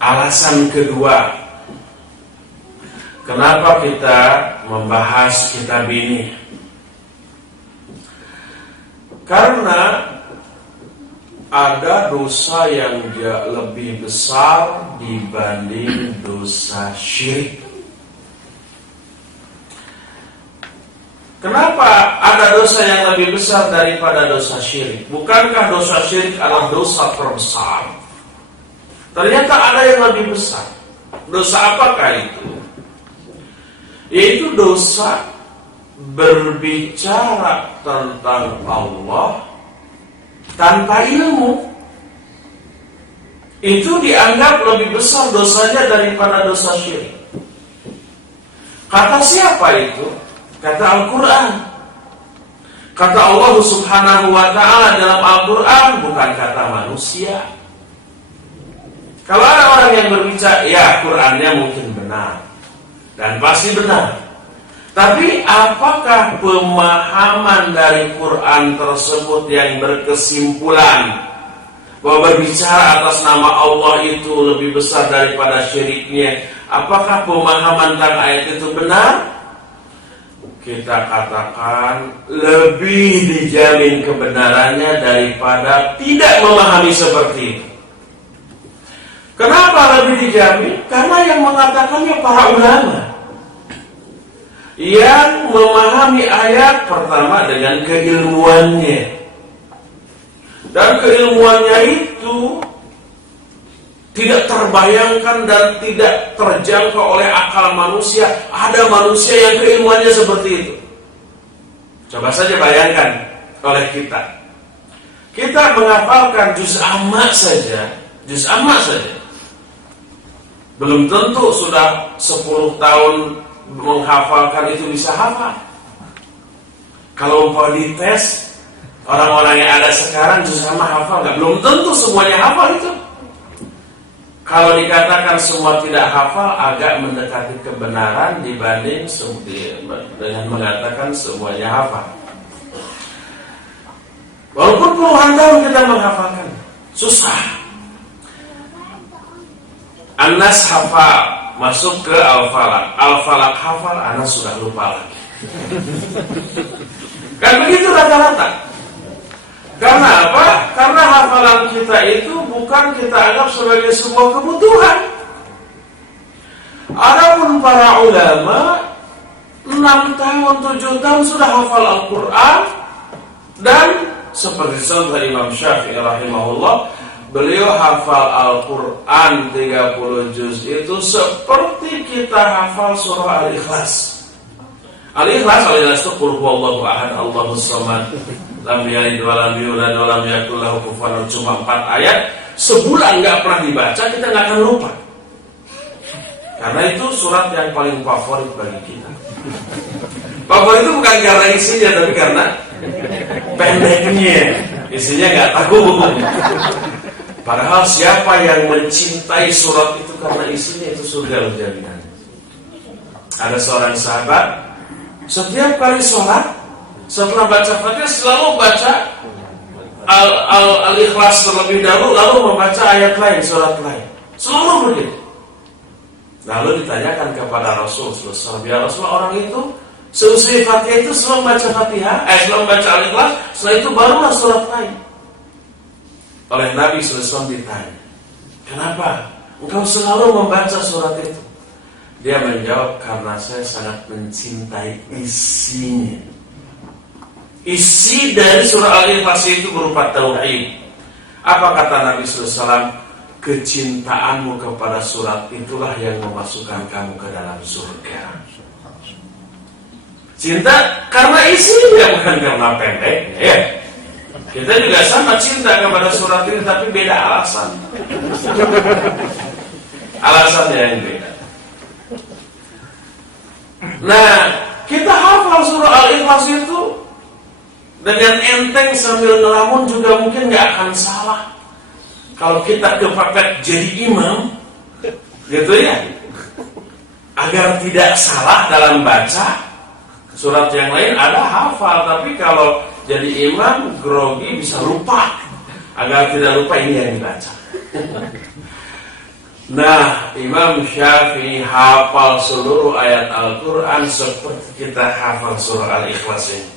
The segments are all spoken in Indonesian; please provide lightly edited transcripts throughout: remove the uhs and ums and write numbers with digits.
Alasan kedua, kenapa kita membahas kitab ini? Karena ada dosa yang lebih besar dibanding dosa syirik. Kenapa ada dosa yang lebih besar daripada dosa syirik? Bukankah dosa syirik adalah dosa terbesar? Ternyata ada yang lebih besar. Dosa apakah itu? Yaitu dosa berbicara tentang Allah tanpa ilmu. Itu dianggap lebih besar dosanya daripada dosa syirik. Kata siapa itu? Kata Al-Quran. Kata Allah Subhanahu wa ta'ala dalam Al-Quran, bukan kata manusia. Kalau ada orang yang berbicara, ya Qurannya mungkin benar dan pasti benar. Tapi apakah pemahaman dari Quran tersebut yang berkesimpulan bahwa berbicara atas nama Allah itu lebih besar daripada syiriknya? Apakah pemahaman tentang ayat itu benar? Kita katakan lebih dijamin kebenarannya daripada tidak memahami seperti itu. Kenapa lebih dijamin? Karena yang mengatakannya para ulama yang memahami ayat pertama dengan keilmuannya, dan keilmuannya itu tidak terbayangkan dan tidak terjangkau oleh akal manusia. Ada manusia yang keilmuannya seperti itu. Coba saja bayangkan oleh kita. Kita menghafalkan juz amma saja. Belum tentu sudah 10 tahun menghafalkan itu bisa hafal. Kalau mau dites orang-orang yang ada sekarang juz amma hafal nggak? Belum tentu semuanya hafal itu. Kalau dikatakan semua tidak hafal, agak mendekati kebenaran dibanding dengan mengatakan semuanya hafal. Walaupun puluhan tahun kita menghafalkan, susah. Anas hafal, masuk ke Al-Falaq. Al-Falaq hafal, Anas sudah lupa lagi. Kan begitu rata-rata. Karena apa? Karena hafalan kita itu bukan kita anggap sebagai sebuah kebutuhan. Adapun para ulama 6 tahun, 7 tahun sudah hafal Al-Quran. Dan seperti contoh Imam Syafi'i rahimahullah, beliau hafal Al-Quran 30 juz itu seperti kita hafal surah Al-Ikhlas. Al-Ikhlas itu qul huwallahu ahad, Allahus samad, lam yalid wa lam yulad wa lam yakul lahu kufuwan ahad. Cuma 4 ayat, sebulan nggak pernah dibaca, kita nggak akan lupa. Karena itu surat yang paling favorit bagi kita. Favorit itu bukan karena isinya, tapi karena pendeknya. Isinya nggak tahu. Padahal siapa yang mencintai surat itu karena isinya itu surga jaminan. Ada seorang sahabat, setiap kali sholat, setelah baca Fatihah selalu baca Al-Ikhlas terlebih dahulu, lalu membaca ayat lain, surat lain. Selalu begitu. Lalu ditanyakan kepada Rasul SAW, ya Rasulullah, orang itu seusai Fatihah itu selalu baca Fatihah, selalu baca Al-Ikhlas, setelah itu barulah surat lain. Oleh Nabi SAW ditanya, kenapa engkau selalu membaca surat itu? Dia menjawab, karena saya sangat mencintai isinya. Isi dari surah Al-Ikhlas itu berupa tauhid. Apa kata Nabi SAW? Kecintaanmu kepada surat itulah yang memasukkan kamu ke dalam surga. Cinta karena isinya, bukan karena pendeknya, ya. Kita juga sama cinta kepada surat ini, tapi beda alasan. Alasannya yang beda. Nah, kita hafal surah Al-Ikhlas itu dengan enteng sambil ngelamun juga mungkin nggak akan salah. Kalau kita kepepet jadi imam, gitu ya, agar tidak salah dalam baca surat yang lain, ada hafal. Tapi kalau jadi imam grogi bisa lupa. Agar tidak lupa, ini yang dibaca. Nah, Imam Syafi'i hafal seluruh ayat Al-Quran seperti kita hafal surah Al-Ikhlas ini.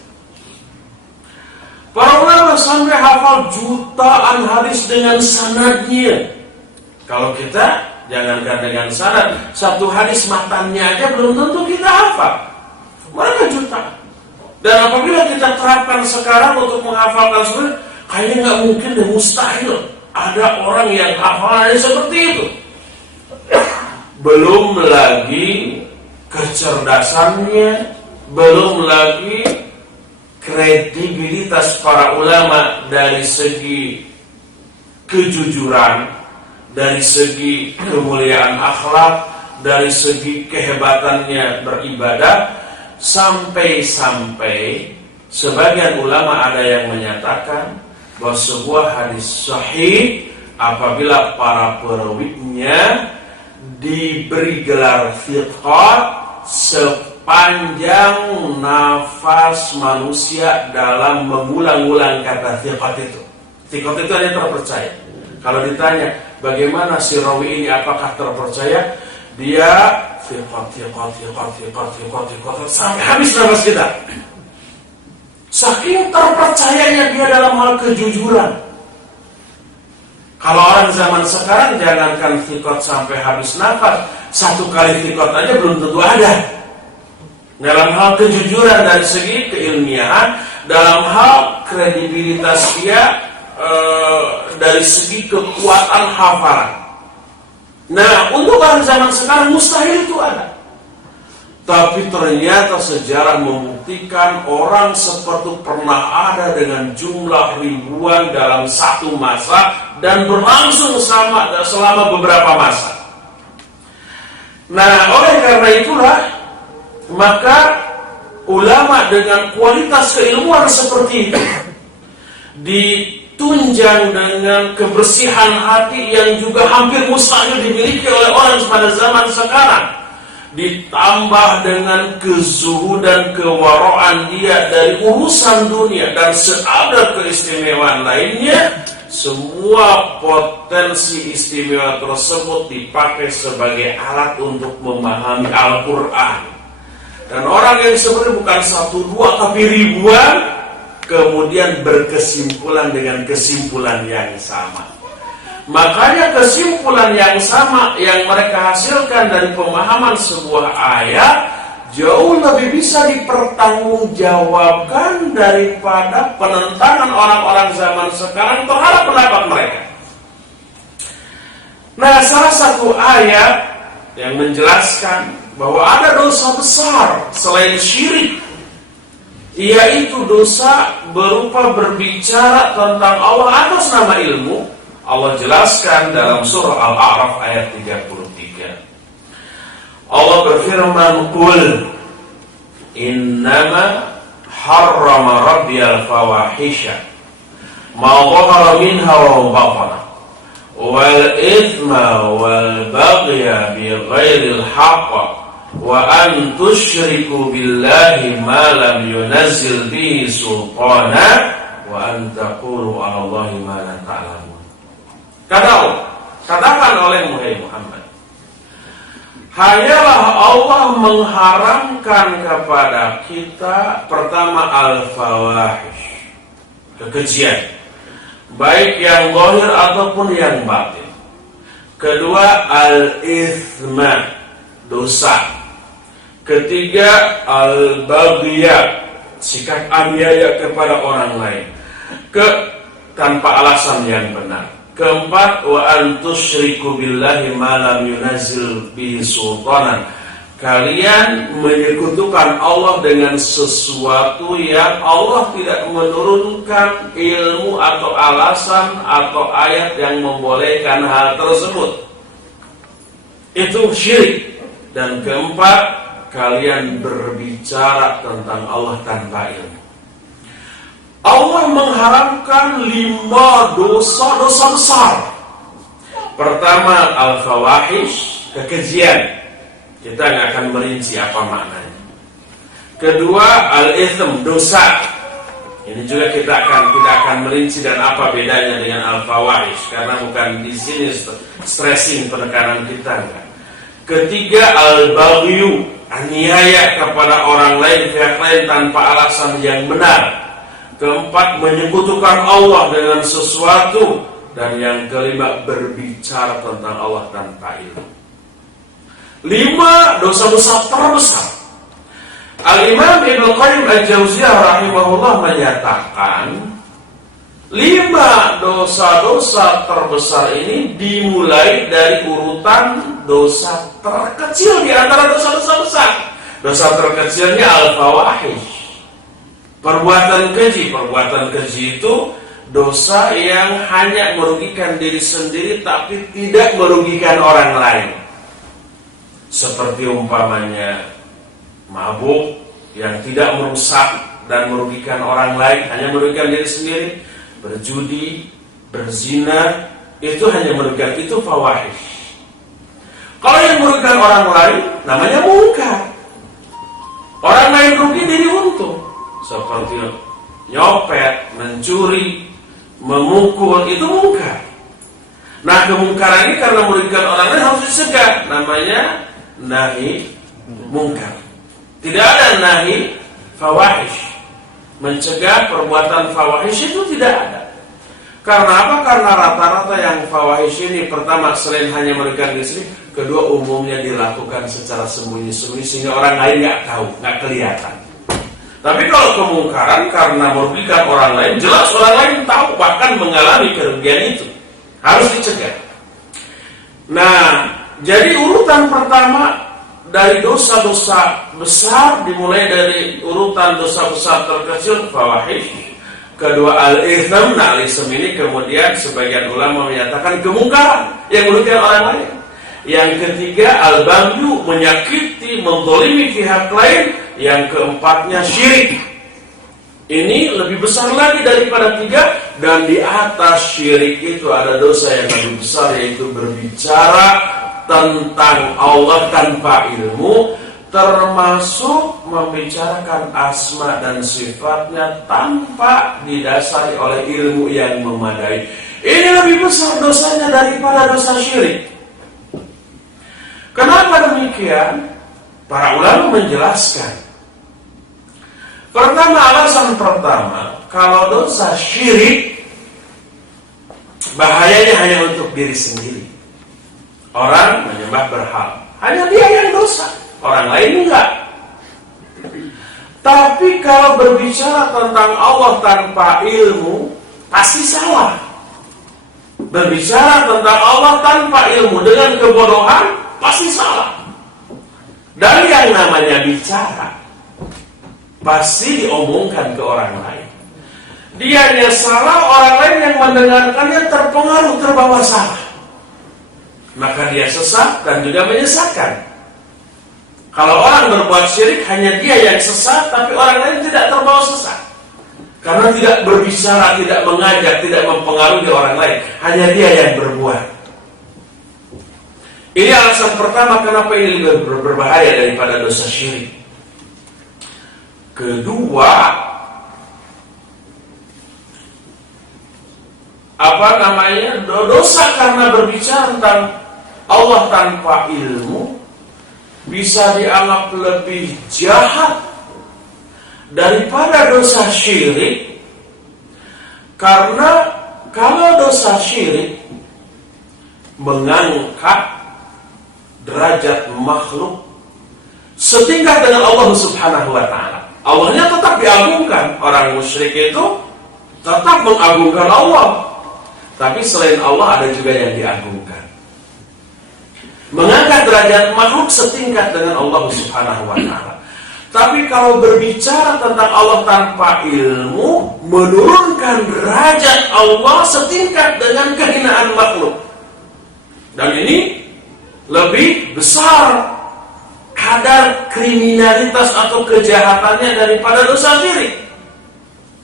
Para ulama sampai hafal jutaan hadis dengan sanadnya. Kalau kita jangankan dengan sanad, satu hadis matannya aja belum tentu kita hafal. Mereka juta. Dan apabila kita terapkan sekarang untuk menghafalkan surah, kayaknya nggak mungkin dan mustahil ada orang yang hafalannya seperti itu. Belum lagi kecerdasannya, belum lagi kredibilitas para ulama dari segi kejujuran, dari segi kemuliaan akhlak, dari segi kehebatannya beribadah, sampai-sampai sebagian ulama ada yang menyatakan bahwa sebuah hadis sahih apabila para perawinya diberi gelar thiqat sepanjang nafas manusia dalam mengulang-ulang kata thiqat itu. Thiqat itu hanya terpercaya. Kalau ditanya bagaimana si rawi ini apakah terpercaya, dia thiqat sampai habis nafas kita. Saking terpercayanya dia dalam hal kejujuran. Kalau orang zaman sekarang jangankan thiqat sampai habis nafas, satu kali thiqat aja belum tentu ada. Dalam hal kejujuran dari segi keilmiahan, dalam hal kredibilitas dia dari segi kekuatan hafalan. Nah, untuk orang zaman sekarang mustahil itu ada. Tapi ternyata sejarah membuktikan orang seperti pernah ada dengan jumlah ribuan dalam satu masa dan berlangsung selama beberapa masa. Nah, oleh karena itulah maka ulama dengan kualitas keilmuan seperti itu ditunjang dengan kebersihan hati yang juga hampir mustahil dimiliki oleh orang pada zaman sekarang, ditambah dengan kezuhudan kewaraan dia dari urusan dunia dan seada keistimewaan lainnya, semua potensi istimewa tersebut dipakai sebagai alat untuk memahami Al-Quran. Dan orang yang sebenarnya bukan satu dua tapi ribuan kemudian berkesimpulan dengan kesimpulan yang sama. Makanya kesimpulan yang sama yang mereka hasilkan dari pemahaman sebuah ayat jauh lebih bisa dipertanggungjawabkan daripada penentangan orang-orang zaman sekarang terhadap pendapat mereka. Nah, salah satu ayat yang menjelaskan bahwa ada dosa besar selain syirik, yaitu dosa berupa berbicara tentang Allah atas nama ilmu. Allah jelaskan dalam surah Al-A'raf ayat 33. Allah berfirman, "Qul innama harrama rabbiyal fawahisha ma dhahara minha wa batana wal ithma wal baghya bighairil haqq wa an tusyriku billahi ma lam yunazzil bihi sultana wa an taqulu 'ala Allahi ma la ta'lamun." Katakan olehmu hai Muhammad, hanyalah Allah mengharamkan kepada kita pertama al-fawahish, kekejian, baik yang zahir ataupun yang batin. Kedua al-ithma, dosa. Ketiga al-baghya, sikap aniaya kepada orang lain tanpa alasan yang benar. Keempat, wa antusyriku billahi ma lam yunazzil bihi sultanan. Kalian menyekutukan Allah dengan sesuatu yang Allah tidak menurunkan ilmu atau alasan atau ayat yang membolehkan hal tersebut. Itu syirik. Dan keempat, kalian berbicara tentang Allah tanpa ilmu. Allah mengharamkan 5 dosa-dosa besar. Pertama, al-fawahish, kekejian. Kita nggak akan merinci apa maknanya. Kedua, al-ithm, dosa. Ini juga kita akan merinci dan apa bedanya dengan al-fawahish, karena bukan di sini stressing penekanan kita enggak. Ketiga, al-baghyu, aniaya kepada orang lain, pihak lain tanpa alasan yang benar. Keempat, menyekutukan Allah dengan sesuatu. Dan yang kelima, berbicara tentang Allah tanpa ilmu. 5 dosa-dosa terbesar. Al-Imam Ibnu Qayyim Al-Jauziyah rahimahullah menyatakan 5 dosa-dosa terbesar ini dimulai dari urutan dosa terkecil di antara dosa-dosa besar. Dosa terkecilnya al-fawahish, perbuatan keji. Perbuatan keji itu dosa yang hanya merugikan diri sendiri tapi tidak merugikan orang lain. Seperti umpamanya mabuk yang tidak merusak dan merugikan orang lain, hanya merugikan diri sendiri. Berjudi, berzina, itu hanya merugikan, itu fawahish. Kalau yang merugikan orang lain namanya mungkar. Orang lain rugi, diri untung. Seperti nyopet, mencuri, memukul, itu mungkar. Nah, kemungkaran ini karena merugikan orang lain harus dicegah. Namanya nahi mungkar. Tidak ada nahi fawahish. Mencegah perbuatan fawahish itu tidak ada. Karena apa? Karena rata-rata yang fawahish ini, pertama, selain hanya merugikan diri sendiri, kedua, umumnya dilakukan secara sembunyi-sembunyi sehingga orang lain nggak tahu, nggak kelihatan. Tapi kalau kemungkaran karena merugikan orang lain, jelas orang lain tahu, bahkan mengalami kerugian itu, harus dicegah. Nah, jadi urutan pertama dari dosa-dosa besar dimulai dari urutan dosa besar terkecil, fawahish. Kedua, al-itham. Nah, al-itham ini kemudian sebagian ulama menyatakan kemungkaran yang merugikan orang lain. Yang ketiga, al-baghyu, menyakiti, menzalimi pihak lain. Yang keempatnya, syirik. Ini lebih besar lagi daripada 3. Dan di atas syirik itu ada dosa yang lebih besar, yaitu berbicara tentang Allah tanpa ilmu, termasuk membicarakan asma dan sifatnya tanpa didasari oleh ilmu yang memadai. Ini lebih besar dosanya daripada dosa syirik. Kenapa demikian? Para ulama menjelaskan. Pertama, alasan pertama, kalau dosa syirik, bahayanya hanya untuk diri sendiri. Orang menyembah berhala, hanya dia yang dosa, orang lain enggak. Tapi kalau berbicara tentang Allah tanpa ilmu, pasti salah. Berbicara tentang Allah tanpa ilmu dengan kebodohan, pasti salah. Dan yang namanya bicara pasti diomongkan ke orang lain. Dianya salah, orang lain yang mendengarkannya terpengaruh, terbawa salah. Maka dia sesat dan juga menyesatkan. Kalau orang berbuat syirik, hanya dia yang sesat, tapi orang lain tidak terbawa sesat. Karena tidak berbicara, tidak mengajak, tidak mempengaruhi orang lain. Hanya dia yang berbuat. Ini alasan pertama kenapa ini lebih berbahaya daripada dosa syirik. Kedua, dosa karena berbicara tentang Allah tanpa ilmu bisa dianggap lebih jahat daripada dosa syirik. Karena kalau dosa syirik mengangkat derajat makhluk setingkat dengan Allah Subhanahu wa ta'ala. Allahnya tetap diagungkan. Orang musyrik itu tetap mengagungkan Allah, tapi selain Allah ada juga yang diagungkan. Mengangkat derajat makhluk setingkat dengan Allah Subhanahu wa ta'ala. Tapi kalau berbicara tentang Allah tanpa ilmu, menurunkan derajat Allah setingkat dengan kehinaan makhluk. Dan ini lebih besar kadar kriminalitas atau kejahatannya daripada dosa syirik.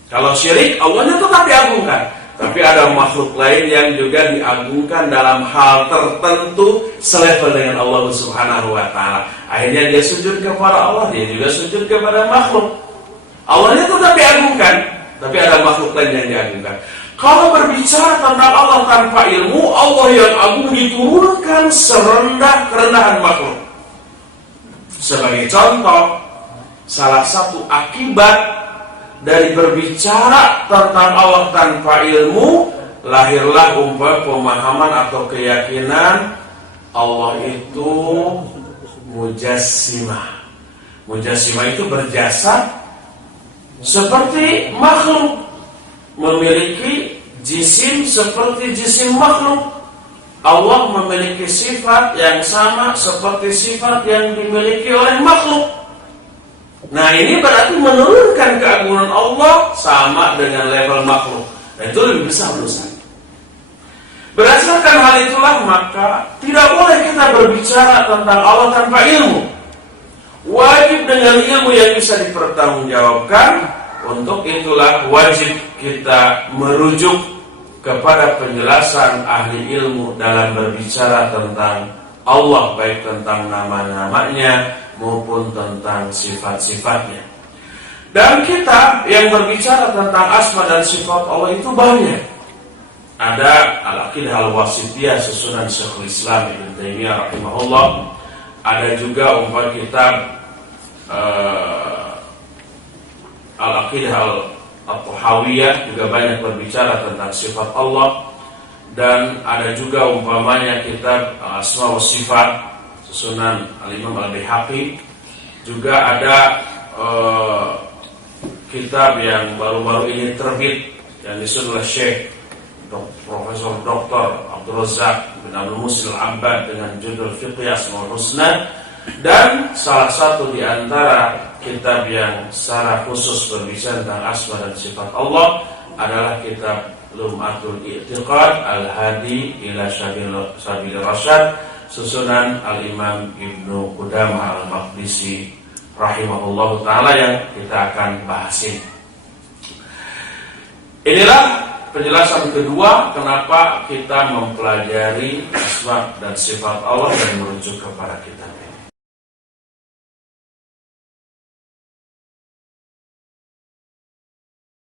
Kalau syirik, Allahnya tetap diagungkan, tapi ada makhluk lain yang juga diagungkan dalam hal tertentu selevel dengan Allah Subhanahu wa ta'ala. Akhirnya dia sujud kepada Allah, dia juga sujud kepada makhluk. Allahnya tetap diagungkan, tapi ada makhluk lain yang diagungkan. Kalau berbicara tentang Allah tanpa ilmu, Allah yang agung diturunkan serendah-kerendahan makhluk. Sebagai contoh, salah satu akibat dari berbicara tentang Allah tanpa ilmu, lahirlah pemahaman atau keyakinan Allah itu mujassimah. Mujassimah itu berjasa seperti makhluk, memiliki jisim seperti jisim makhluk. Allah memiliki sifat yang sama seperti sifat yang dimiliki oleh makhluk. Nah, ini berarti menurunkan keagungan Allah sama dengan level makhluk. Nah, itu lebih besar dosa. Berdasarkan hal itulah maka tidak boleh kita berbicara tentang Allah tanpa ilmu. Wajib dengan ilmu yang bisa dipertanggungjawabkan. Untuk itulah wajib kita merujuk kepada penjelasan ahli ilmu dalam berbicara tentang Allah, baik tentang nama-namanya maupun tentang sifat-sifatnya. Dan kitab yang berbicara tentang asma dan sifat Allah itu banyak. Ada Al-Aqidah Al-Wasithiyah susunan Syekhul Islam Ibnu Taimiyah rahimahullah. Ada juga kitab Al-Aqidah Al-Tahawiyah, juga banyak berbicara tentang sifat Allah. Dan ada juga umpamanya kitab Asma wa Sifat susunan Al-Imam Al-Baihaqi. Juga ada kitab yang baru-baru ini terbit yang disusun oleh Syekh Profesor Dr. Abdul Razak bin Abdul Muhsin Al-Abbad dengan judul Fiqh Asmaul Husna. Dan salah satu di antara kitab yang secara khusus berbicara tentang asma dan sifat Allah adalah kitab Lum'atul I'tiqad Al-Hadi ila Sabil Rasyad susunan Al-Imam Ibnu Qudamah Al-Maqdisi rahimahullahu ta'ala yang kita akan bahas ini. Inilah penjelasan kedua kenapa kita mempelajari asma dan sifat Allah dan merujuk kepada kitab ini.